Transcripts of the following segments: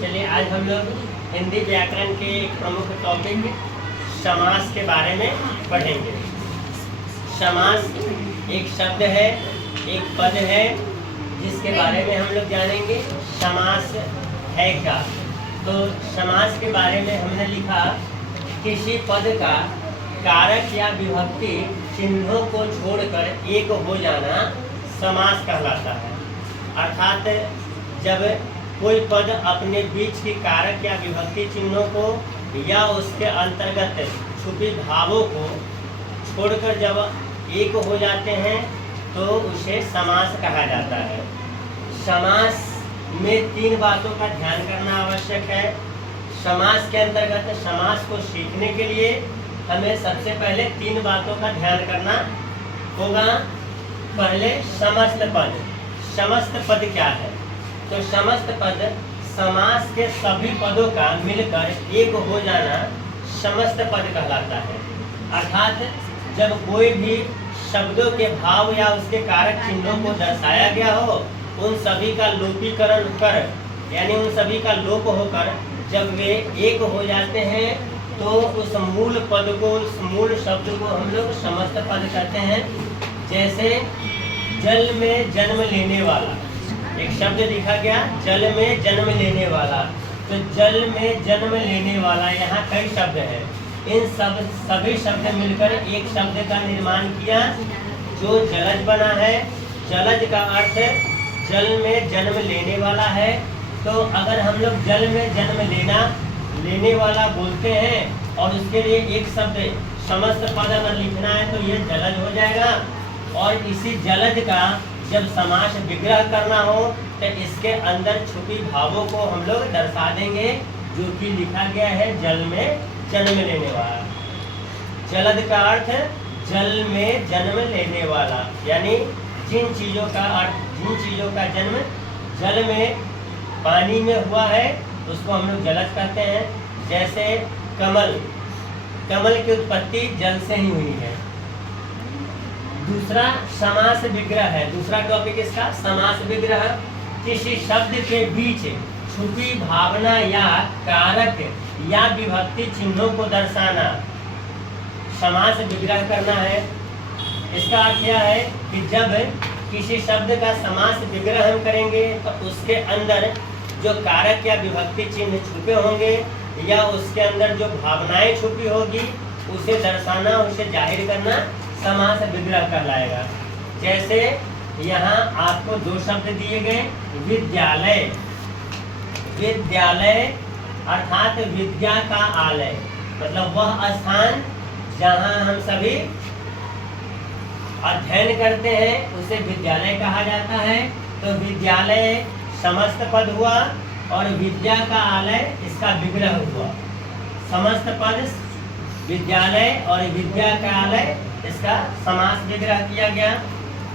चलिए आज हम लोग हिंदी व्याकरण के एक प्रमुख टॉपिक समास के बारे में पढ़ेंगे। समास एक शब्द है, एक पद है जिसके बारे में हम लोग जानेंगे। समास है क्या? तो समास के बारे में हमने लिखा, किसी पद का कारक या विभक्ति चिन्हों को छोड़कर एक हो जाना समास कहलाता है। अर्थात जब कोई पद अपने बीच की कारक या विभक्ति चिन्हों को या उसके अंतर्गत छुपी भावों को छोड़कर जब एक हो जाते हैं तो उसे समास कहा जाता है। समास में तीन बातों का ध्यान करना आवश्यक है। समास के अंतर्गत समास को सीखने के लिए हमें सबसे पहले तीन बातों का ध्यान करना होगा। पहले समस्त पद। समस्त पद क्या है? तो समस्त पद समास के सभी पदों का मिलकर एक हो जाना समस्त पद कहलाता है। अर्थात जब कोई भी शब्दों के भाव या उसके कारक चिन्हों को दर्शाया गया हो, उन सभी का लोपीकरण कर यानी उन सभी का लोप होकर जब वे एक हो जाते हैं तो उस मूल पद को, उस मूल शब्द को हम लोग समस्त पद कहते हैं। जैसे जल में जन्म लेने वाला, एक शब्द लिखा गया जल में जन्म लेने वाला। तो जल में जन्म लेने वाला, यहाँ कई शब्द हैं। इन सभी शब्द मिलकर एक शब्द का निर्माण किया जो जलज बना है। जलज का अर्थ जल में जन्म लेने वाला है। तो अगर हम लोग जल में जन्म लेने वाला बोलते हैं और उसके लिए एक शब्द समस्त पद अगर लिखना है तो ये जलज हो जाएगा। और इसी जलज का जब समास विग्रह करना हो तो इसके अंदर छुपी भावों को हम लोग दर्शा देंगे, जो कि लिखा गया है जल में जन्म लेने वाला। जलद का अर्थ जल में जन्म लेने वाला, यानी जिन चीज़ों का जन्म जल में पानी में हुआ है उसको हम लोग जलद कहते हैं। जैसे कमल की उत्पत्ति जल से ही हुई है। दूसरा समास विग्रह है। दूसरा टॉपिक इसका समास विग्रह। किसी शब्द के बीच छुपी भावना या कारक या विभक्ति चिन्हों को दर्शाना, समास विग्रह करना है। इसका अर्थ यह है कि जब किसी शब्द का समास विग्रह हम करेंगे तो उसके अंदर जो कारक या विभक्ति चिन्ह छुपे होंगे या उसके अंदर जो भावनाएं छुपी होगी उसे दर्शाना, उसे जाहिर करना समास विग्रह कहलाएगा। जैसे यहाँ आपको दो शब्द दिए गए, विद्यालय। विद्यालय अर्थात विद्या का आलय, मतलब वह स्थान जहाँ हम सभी अध्ययन करते हैं उसे विद्यालय कहा जाता है। तो विद्यालय समस्त पद हुआ और विद्या का आलय इसका विग्रह हुआ। समस्त पद विद्यालय और विद्या का आलय इसका समास विग्रह किया गया।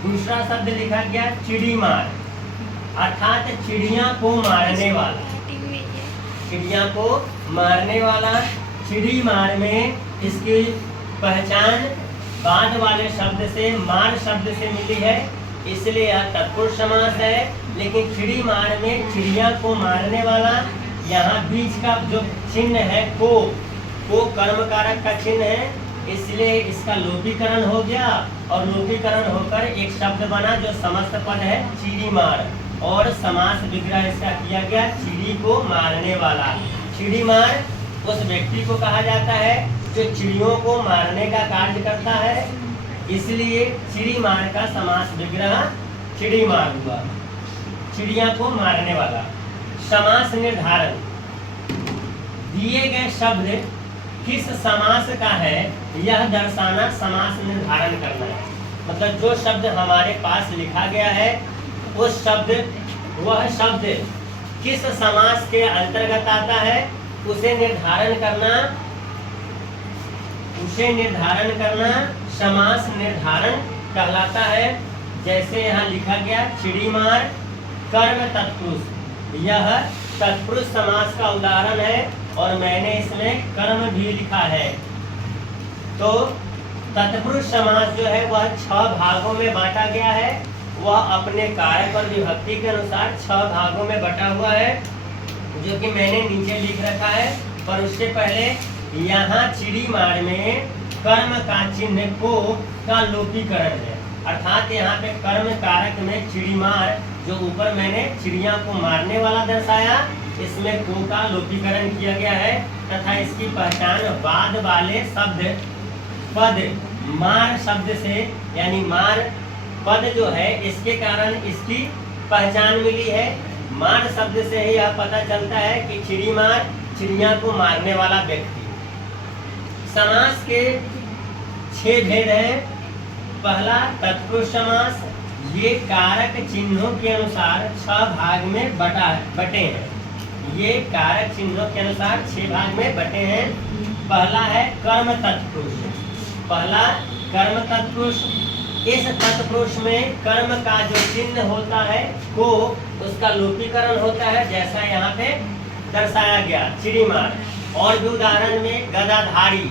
दूसरा शब्द लिखा गया चिड़ीमार, अर्थात चिड़िया को मारने वाला। चिड़िया को मारने वाला। चिड़ीमार में इसकी पहचान बाद वाले शब्द से, मार शब्द से मिली है, इसलिए यह तत्पुरुष समास है। लेकिन चिड़ीमार में चिड़िया को मारने वाला, यहाँ बीच का जो चिन्ह है को कर्म कारक का चिन्ह है, इसलिए इसका लोपीकरण हो गया और लोपीकरण होकर एक शब्द बना जो समस्त पद है चिड़ीमार। और समास विग्रह इसका किया गया चिड़ी को मारने वाला। चिड़ीमार उस व्यक्ति को कहा जाता है जो चिड़ियों को मारने का कार्य करता है, इसलिए चिड़ीमार का समास विग्रह चिड़ीमार हुआ, चिड़िया को मारने वाला। समास निर्धारण। दिए गए शब्द किस समास का है यह दर्शाना समास निर्धारण करना है। मतलब जो शब्द हमारे पास लिखा गया है उस वह शब्द किस समास के अंतर्गत आता है उसे निर्धारण करना समास निर्धारण कहलाता है। जैसे यहाँ लिखा गया चिड़ीमार कर्म तत्पुरुष, यह तत्पुरुष समास का उदाहरण है और मैंने इसमें कर्म भी लिखा है। तो तत्पुरुष समास जो है वह 6 भागों में बांटा गया है। वह अपने कारक और विभक्ति के अनुसार 6 भागों में बटा हुआ है। जो कि मैंने नीचे लिख रखा है, पर उससे पहले यहाँ चिड़ी मार में कर्म का चिन्ह को का लोपीकरण है, अर्थात यहाँ पे कर्म कारक में चिड़ीमार, जो ऊपर मैंने चिड़िया को मारने वाला दर्शाया, इसमें को का लोपीकरण किया गया है तथा इसकी पहचान बाद वाले शब्द पद मार शब्द से, यानी मार पद जो है इसके कारण इसकी पहचान मिली है। मार शब्द से ही यह पता चलता है कि चिड़ीमार, चिड़िया को मारने वाला व्यक्ति। समास के 6 भेद हैं। पहला तत्पुरुष समास, ये कारक चिन्हों के अनुसार 6 भाग में बटे हैं। ये कारक चिन्हों के अनुसार 6 भाग में बटे हैं। पहला है कर्म तत्पुरुष। पहला कर्म तत्पुरुष, इस तत्पुरुष में कर्म का जो चिन्ह होता है को, उसका लोपीकरण होता है, जैसा यहाँ पे दर्शाया गया चिड़ीमार। और भी उदाहरण में गदाधारी,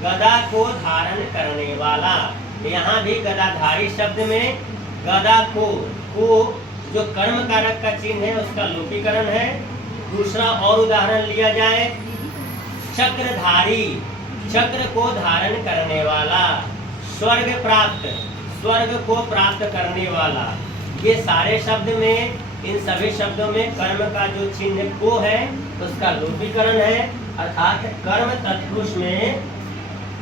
गदा को धारण करने वाला, यहाँ भी गदाधारी शब्द में गदा को जो कर्म कारक का चिन्ह है उसका लोपीकरण है। दूसरा और उदाहरण लिया जाए, चक्रधारी, चक्र को धारण करने वाला। स्वर्ग प्राप्त, स्वर्ग को प्राप्त करने वाला। ये सारे शब्द में, इन सभी शब्दों में कर्म का जो चिन्ह को है उसका लोपीकरण है, अर्थात कर्म तत्पुरुष में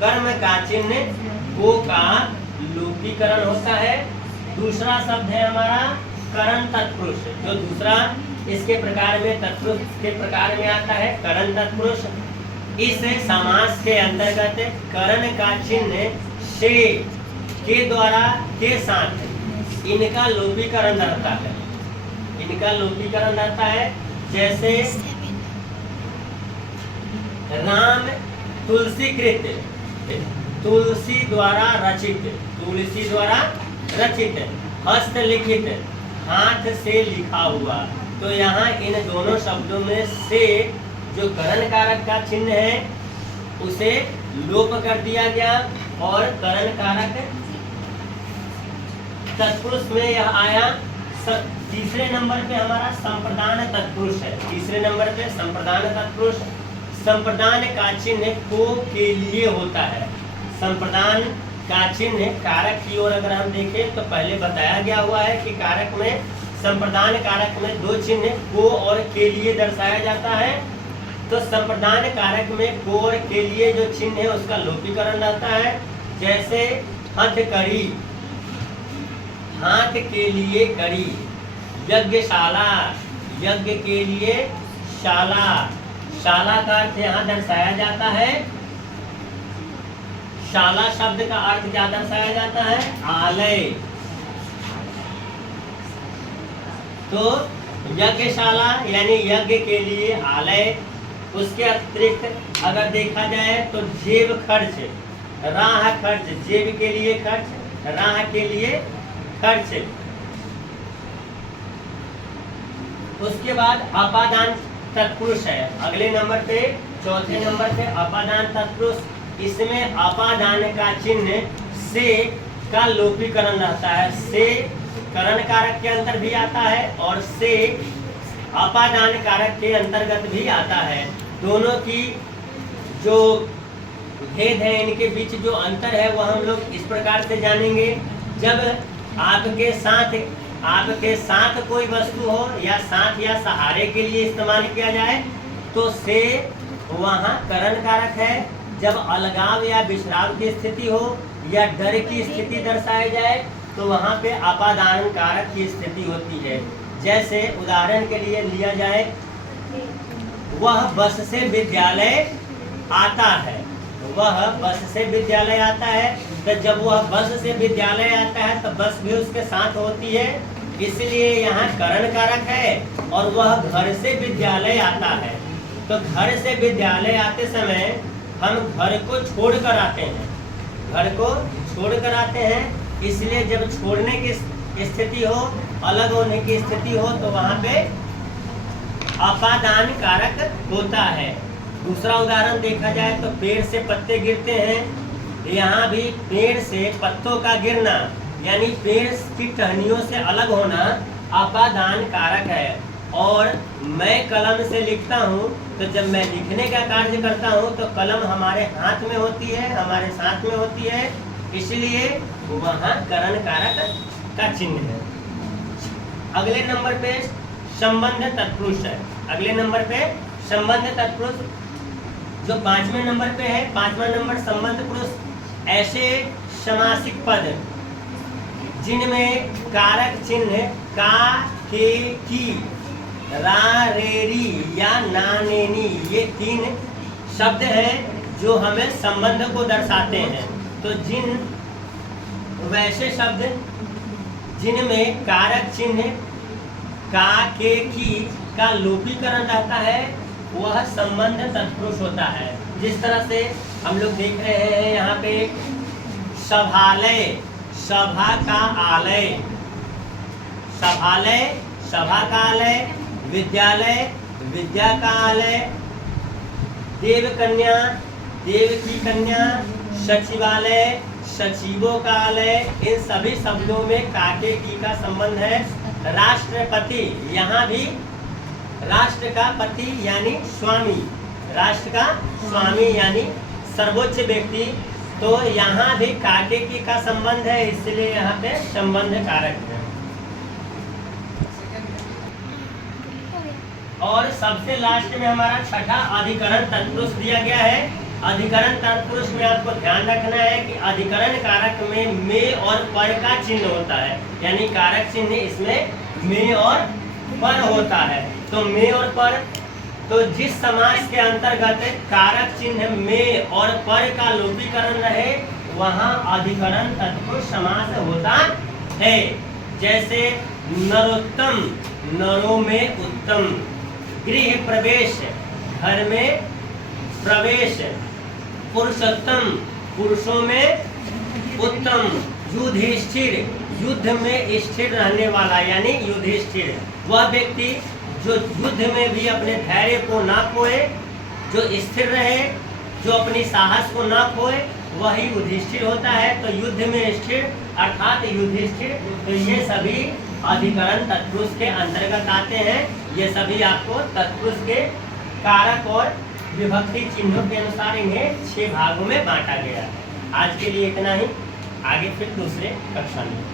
कर्म का चिन्ह को का लोपीकरण होता है। दूसरा शब्द है हमारा करण तत्पुरुष, जो दूसरा इसके प्रकार में तत्पुरुष के प्रकार में आता है, करण तत्पुरुष। इस समास के अंतर्गत करण का चिन्ह से के द्वारा के साथ इनका लोपीकरण रहता है, इनका लोपीकरण रहता है। जैसे राम तुलसीकृत, तुलसी द्वारा रचित, तुलसी द्वारा रचित। हस्तलिखित, हाथ से लिखा हुआ। तो यहाँ इन दोनों शब्दों में से जो करण कारक का चिन्ह है उसे लोप कर दिया गया और करण कारक तत्पुरुष में यह आया। तीसरे नंबर पे हमारा संप्रदान तत्पुरुष है। तीसरे नंबर पे संप्रदान तत्पुरुष। संप्रदान का चिन्ह को के लिए होता है। संप्रदान का चिन्ह कारक की ओर अगर हम देखें तो पहले बताया गया हुआ है कि कारक में, संप्रदान कारक में 2 चिन्ह को और के लिए दर्शाया जाता है। तो संप्रदान कारक में को और के लिए जो चिन्ह है उसका लोपीकरण रहता है। जैसे हथकड़ी, हाथ के लिए कड़ी। यज्ञशाला, यज्ञ के लिए शाला, शाला का अर्थ यहाँ दर्शाया जाता है। शाला शब्द का अर्थ क्या दर्शाया जाता है? आलय। तो यज्ञशाला यानी यज्ञ के लिए आलय। उसके अतिरिक्त अगर देखा जाए तो जेब खर्च, राह खर्च, जेब के लिए खर्च, राह के लिए खर्च। उसके बाद अपादान तत्पुरुष है अगले नंबर पे, चौथे नंबर पे अपादान तत्पुरुष। इसमें अपादान का चिन्ह से का लोपीकरण रहता है। से करण कारक के अंतर भी आता है और से अपादान कारक के अंतर्गत भी आता है। दोनों की जो भेद है, इनके बीच जो अंतर है वह हम लोग इस प्रकार से जानेंगे। जब आपके साथ कोई वस्तु हो या साथ या सहारे के लिए इस्तेमाल किया जाए तो से वहाँ करण कारक है। जब अलगाव या बिछड़ाव की स्थिति हो या डर की स्थिति दर्शाई जाए तो वहाँ पे अपादान कारक की स्थिति होती है। जैसे उदाहरण के लिए लिया जाए, वह बस से विद्यालय आता है। वह बस से विद्यालय आता है, तो जब वह बस से विद्यालय आता है तो बस भी उसके साथ होती है, इसलिए यहाँ करण कारक है। और वह घर से विद्यालय आता है, तो घर से विद्यालय आते समय हम घर को छोड़ कर आते हैं, घर को छोड़ कर आते हैं। इसलिए जब छोड़ने की स्थिति हो, अलग होने की स्थिति हो तो वहाँ पे अपादान कारक होता है। दूसरा उदाहरण देखा जाए तो पेड़ से पत्ते गिरते हैं। यहाँ भी पेड़ से पत्तों का गिरना यानी पेड़ की टहनियों से अलग होना अपादान कारक है। और मैं कलम से लिखता हूँ, तो जब मैं लिखने का कार्य करता हूँ तो कलम हमारे हाथ में होती है, हमारे साथ में होती है, इसलिए वहाँ करण कारक का चिन्ह है। अगले नंबर पे संबंध तत्पुरुष है। अगले नंबर पे संबंध तत्पुरुष जो 5वें नंबर पे है, 5वां नंबर संबंध पुरुष ऐसे समासिक पद जिनमें कारक चिन्ह का, के, की, रा, रे, री या ना, ने, नी ये 3 शब्द हैं जो हमें संबंध को दर्शाते हैं। तो जिन वैसे शब्द जिनमें कारक चिन्ह का, के, की का लोपीकरण रहता है वह संबंध तत्पुरुष होता है। जिस तरह से हम लोग देख रहे हैं यहाँ पे सभालय, सभा का आलय, सभालय सभा का आलय, विद्यालय विद्या का आलय, देव कन्या देव की कन्या, सचिवालय सचिवों का आलय, इन सभी शब्दों में काके की का संबंध है। राष्ट्रपति, यहाँ भी राष्ट्र का पति यानी स्वामी, राष्ट्र का स्वामी यानी सर्वोच्च व्यक्ति, तो यहाँ भी काके की का संबंध है, इसलिए यहाँ पे संबंध कारक है। और सबसे लास्ट में हमारा छठा अधिकरण तत्पुरुष दिया गया है। अधिकरण तत्पुरुष में आपको ध्यान रखना है कि अधिकरण कारक में और पर का चिन्ह होता है, यानी कारक चिन्ह इसमें में और पर होता है। तो में और पर, तो जिस समास के अंतर्गत कारक चिन्ह में और पर का लोपीकरण रहे वहाँ अधिकरण तत्पुरुष समास होता है। जैसे नरोत्तम, नरों में उत्तम, गृह प्रवेश, घर में प्रवेश, पुरुषोत्तम, पुरुषों में उत्तम, युधिष्ठिर, युद्ध में स्थिर रहने वाला यानी युधिष्ठिर, वह व्यक्ति जो युद्ध में भी अपने धैर्य को ना खोए, जो स्थिर रहे, जो अपनी साहस को ना खोए, वही युधिष्ठिर होता है। तो युद्ध में स्थिर अर्थात युधिष्ठिर, तो ये सभी अधिकरण तत्पुरुष के अंतर्गत आते हैं। ये सभी आपको तत्पुरुष के कारक और विभक्ति चिन्हों के अनुसार इन्हें 6 भागों में बांटा गया है। आज के लिए इतना ही, आगे फिर दूसरे कक्षा में।